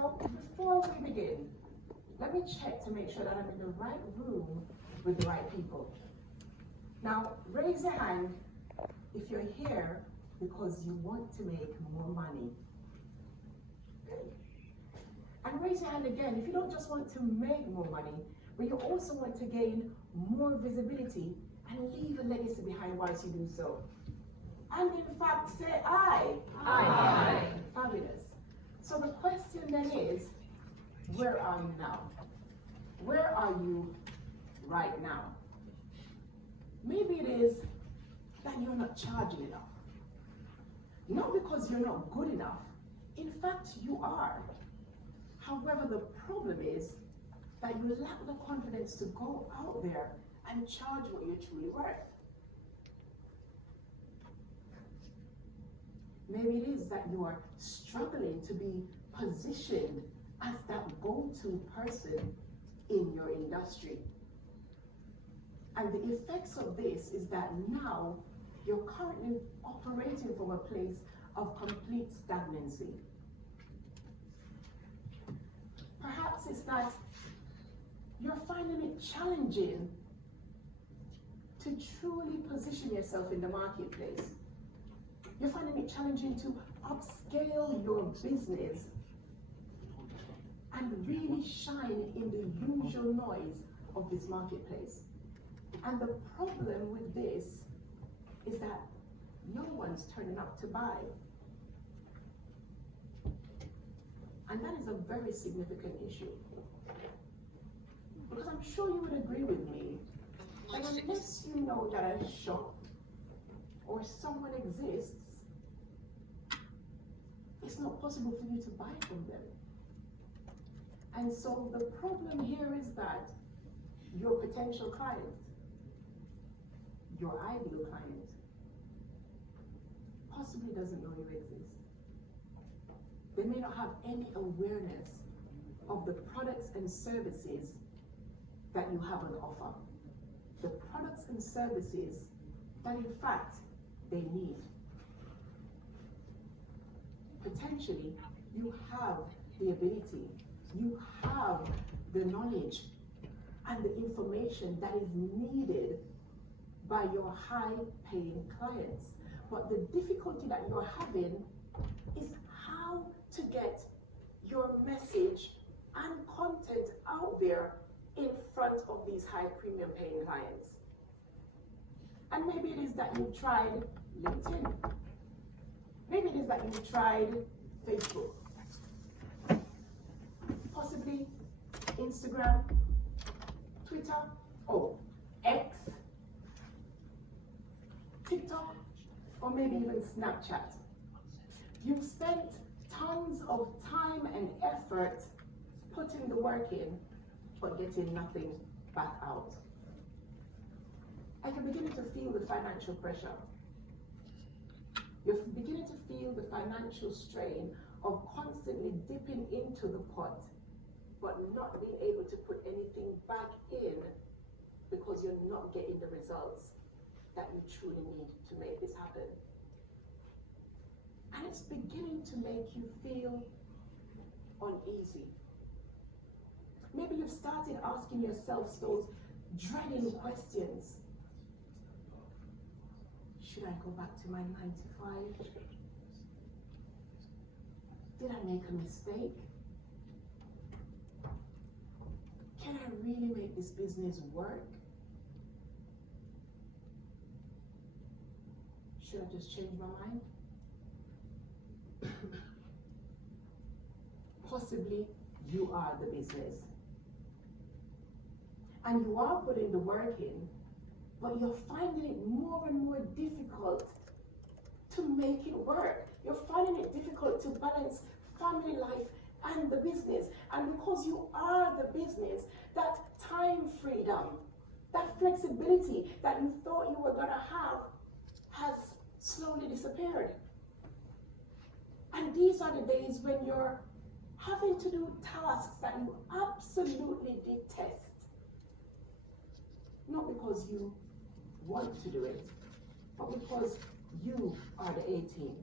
So before we begin, let me check to make sure that I'm in the right room with the right people. Now, raise your hand if you're here because you want to make more money. Good. And raise your hand again if you don't just want to make more money, but you also want to gain more visibility and leave a legacy behind whilst you do so. And in fact, say aye. Aye. Fabulous. So the question then is, where are you now? Where are you right now? Maybe it is that you're not charging enough. Not because you're not good enough. In fact, you are. However, the problem is that you lack the confidence to go out there and charge what you're truly worth. Maybe it is that you are struggling to be positioned as that go-to person in your industry. And the effects of this is that now you're currently operating from a place of complete stagnancy. Perhaps it's that you're finding it challenging to truly position yourself in the marketplace. You're finding it challenging to upscale your business and really shine in the usual noise of this marketplace. And the problem with this is that no one's turning up to buy. And that is a very significant issue. Because I'm sure you would agree with me that unless you know that a shop or someone exists, it's not possible for you to buy from them. And so the problem here is that your potential client, your ideal client, possibly doesn't know you exist. They may not have any awareness of the products and services that you have on offer. The products and services that in fact they need. Potentially, you have the ability, you have the knowledge and the information that is needed by your high-paying clients. But the difficulty that you're having is how to get your message and content out there in front of these high premium paying clients. And maybe it is that you've tried LinkedIn. Maybe it is that you've tried Facebook. Possibly Instagram, Twitter, X, TikTok, or maybe even Snapchat. You've spent tons of time and effort putting the work in, but getting nothing back out. And you're beginning to feel the financial pressure. You're beginning to feel the financial strain of constantly dipping into the pot, but not being able to put anything back in because you're not getting the results that you truly need to make this happen. And it's beginning to make you feel uneasy. Maybe you've started asking yourself those dreading questions. Should I go back to my 9 to 5? Did I make a mistake? Can I really make this business work? Should I just change my mind? Possibly you are the business. And you are putting the work in, but you're finding it more and more difficult to make it work. You're finding it difficult to balance family life and the business. And because you are the business, that time freedom, that flexibility that you thought you were gonna have has slowly disappeared. And these are the days when you're having to do tasks that you absolutely detest. Not because you want to do it, but because you are the A-team.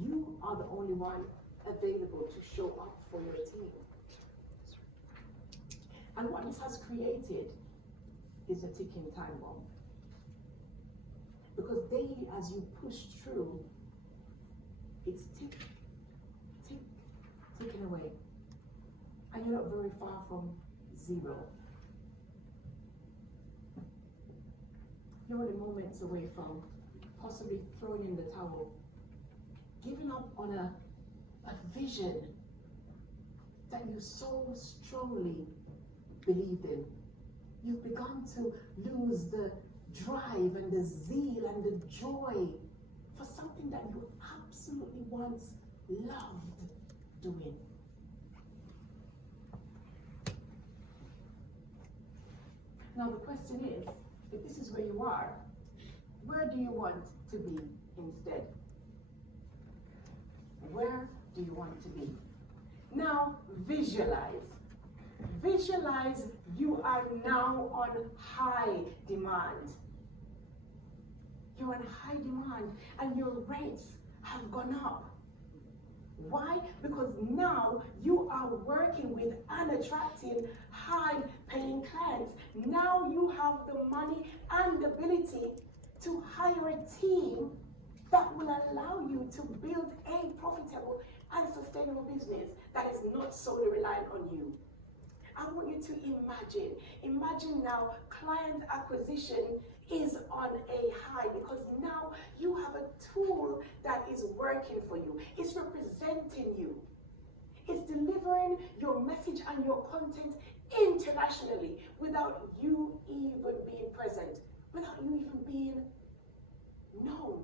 You are the only one available to show up for your team. And what this has created is a ticking time bomb. Because daily as you push through, it's tick, tick, ticking away. And you're not very far from zero. You're only moments away from possibly throwing in the towel, giving up on a vision that you so strongly believed in. You've begun to lose the drive and the zeal and the joy for something that you absolutely once loved doing. Now the question is, if this is where you are, where do you want to be instead? Where do you want to be? Now visualize. Visualize you are now on high demand. You're on high demand and your rates have gone up. Why? Because now you are working with and attracting high-paying clients. Now you have the money and the ability to hire a team that will allow you to build a profitable and sustainable business that is not solely reliant on you. I want you to imagine now client acquisition is on a high because now you have a tool that is working for you. It's representing you. It's delivering your message and your content internationally without you even being present, without you even being known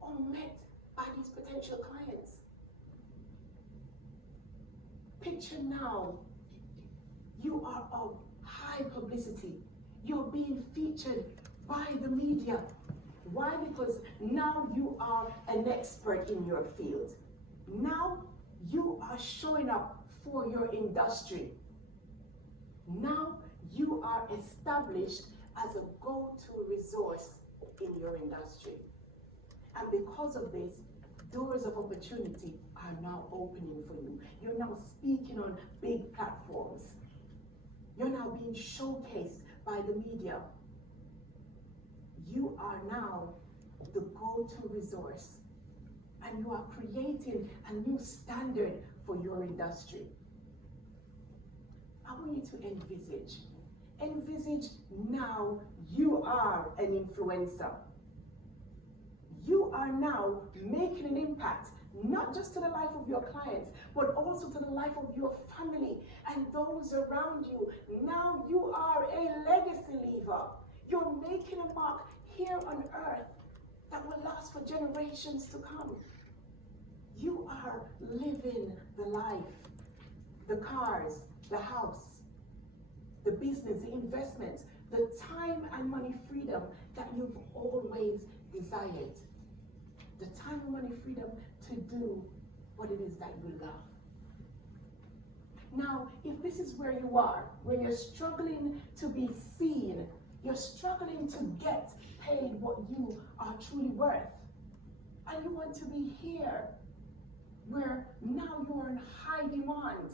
or met by these potential clients. Picture now, you are of high publicity. You're being featured by the media. Why? Because now you are an expert in your field. Now you are showing up for your industry. Now you are established as a go-to resource in your industry. And because of this, doors of opportunity are now opening for you. You're now speaking on big platforms. You're now being showcased by the media. You are now the go-to resource, and you are creating a new standard for your industry. I want you to envisage now you are an influencer. You are now making an impact, not just to the life of your clients, but also to the life of your family and those around you. Now you are a legacy leaver. You're making a mark here on earth that will last for generations to come. You are living the life, the cars, the house, the business, the investment, the time and money freedom that you've always desired. The time and money freedom to do what it is that you love. Now, if this is where you are, where you're struggling to be seen, you're struggling to get paid what you are truly worth, and you want to be here, where now you're in high demand,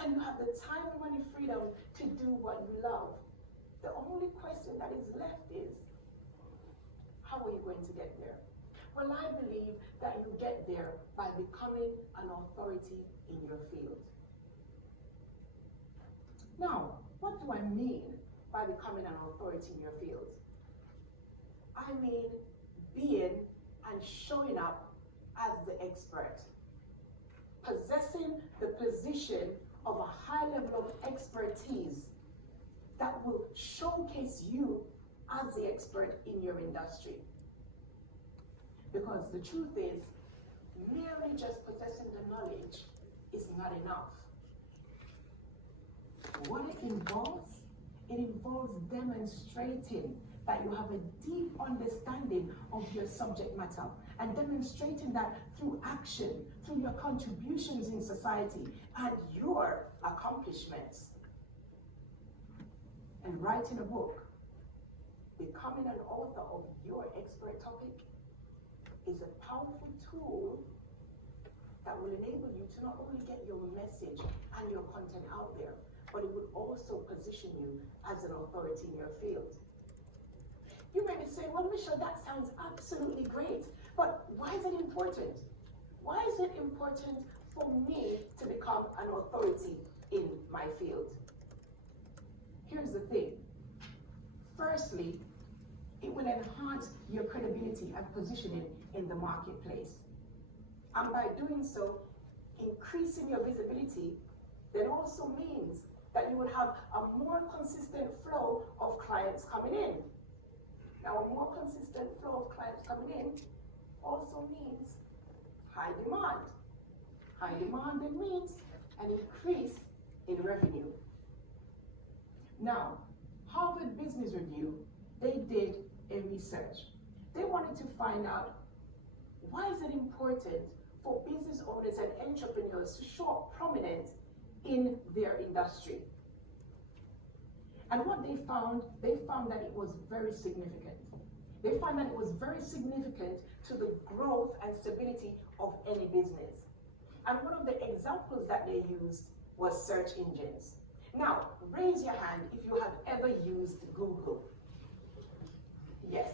and you have the time and money freedom to do what you love, the only question that is left is, how are you going to get there? Well, I believe that you get there by becoming an authority in your field. Now, what do I mean by becoming an authority in your field? I mean being and showing up as the expert, possessing the position of a high level of expertise that will showcase you as the expert in your industry. Because the truth is, merely just possessing the knowledge is not enough. What it involves demonstrating that you have a deep understanding of your subject matter, and demonstrating that through action, through your contributions in society, and your accomplishments. And writing a book, becoming an author of your expert topic, is a powerful tool that will enable you to not only get your message and your content out there, but it will also position you as an authority in your field. You may be saying, well, Michelle, that sounds absolutely great, but why is it important? Why is it important for me to become an authority in my field? Here's the thing. Firstly, it will enhance your credibility and positioning in the marketplace. And by doing so, increasing your visibility then also means that you will have a more consistent flow of clients coming in. Now, a more consistent flow of clients coming in also means high demand. High demand then means an increase in revenue. Now, Harvard Business Review, they did a research. They wanted to find out, why is it important for business owners and entrepreneurs to show up prominent in their industry? And what they found that it was very significant. They found that it was very significant to the growth and stability of any business. And one of the examples that they used was search engines. Now, raise your hand if you have ever used Google. Yes,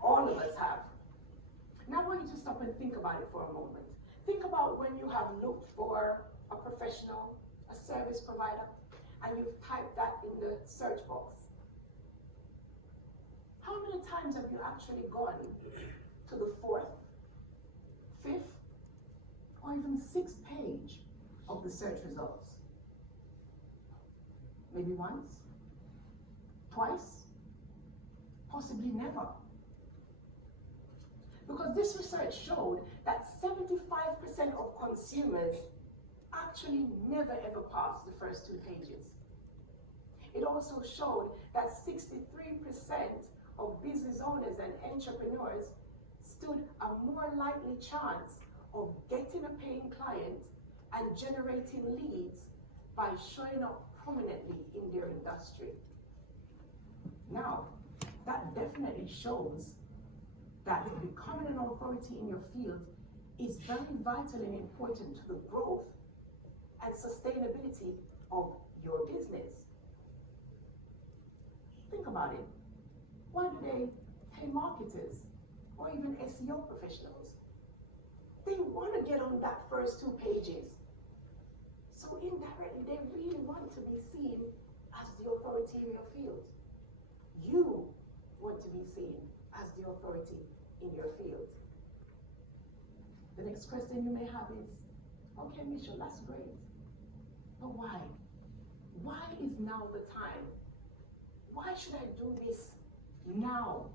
all of us have. Now I want you to stop and think about it for a moment. Think about when you have looked for a professional, a service provider, and you've typed that in the search box. How many times have you actually gone to the 4th, 5th, or even 6th page of the search results? Maybe once, twice, possibly never. Because this research showed that 75% of consumers actually never ever pass the first 2 pages. It also showed that 63% of business owners and entrepreneurs stood a more likely chance of getting a paying client and generating leads by showing up prominently in their industry. Now, that definitely shows that becoming an authority in your field is very vital and important to the growth and sustainability of your business. Think about it. Why do they pay marketers or even SEO professionals? They want to get on that first 2 pages. So indirectly, they really want to be seen as the authority in your field. You want to be seen as the authority in your field. The next question you may have is, okay, Michelle, that's great. But why? Why is now the time? Why should I do this now?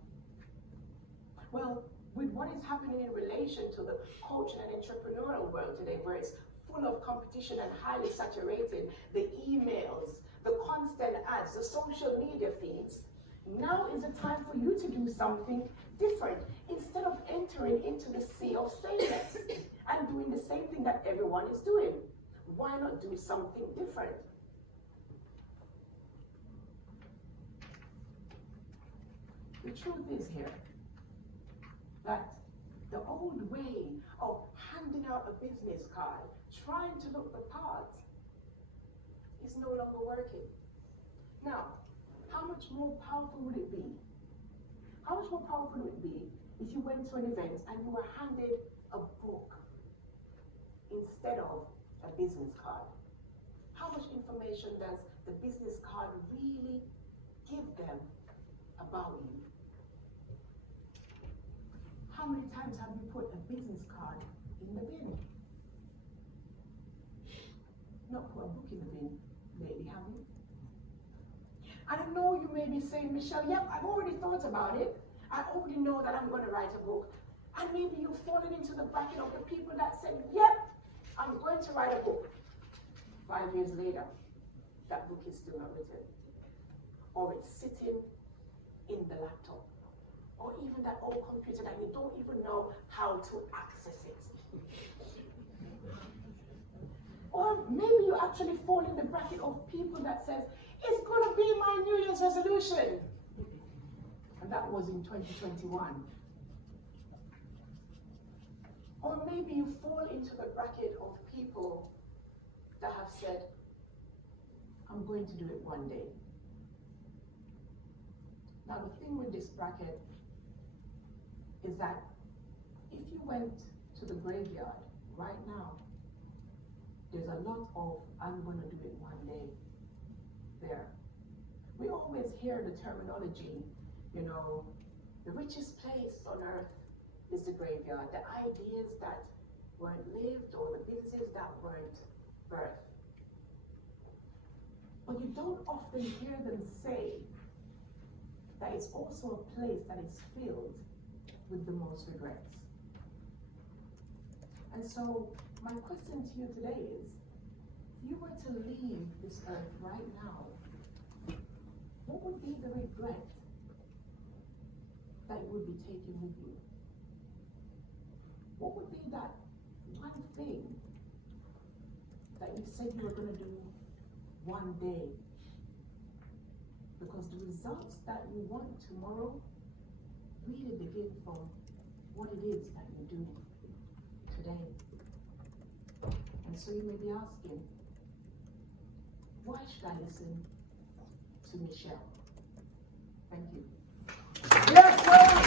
Well, with what is happening in relation to the coaching and entrepreneurial world today, where it's full of competition and highly saturated, the emails, the constant ads, the social media feeds, now is the time for you to do something different. Instead of entering into the sea of sameness and doing the same thing that everyone is doing, why not do something different? The truth is here that the old way of handing out a business card, trying to look the part, is no longer working. Now, how much more powerful would it be? How much more powerful would it be if you went to an event and you were handed a book instead of a business card? How much information does the business card really give them about you? How many times have you put a business card in the bin? Not put a book in the bin lately, have you? And I know you may be saying, Michelle, yep, I've already thought about it. I already know that I'm going to write a book. And maybe you've fallen into the bracket of the people that said, yep, I'm going to write a book. 5 years later, that book is still not written. Or it's sitting in the laptop. Or even that old computer that you don't even know how to access it. Or maybe you actually fall in the bracket of people that says, it's going to be my New Year's resolution. And that was in 2021. Or maybe you fall into the bracket of people that have said, I'm going to do it one day. Now the thing with this bracket is that if you went to the graveyard right now, there's a lot of I'm going to do it one day there. We always hear the terminology, you know, the richest place on earth is the graveyard. The ideas that weren't lived or the businesses that weren't birthed. But you don't often hear them say that it's also a place that is filled with the most regrets. And so my question to you today is, if you were to leave this earth right now, what would be the regret that you would be taking with you? What would be that one thing that you said you were going to do one day? Because the results that you want tomorrow really begin from what it is that you do today. And so you may be asking, why should I listen to Michelle? Thank you. Yes, sir.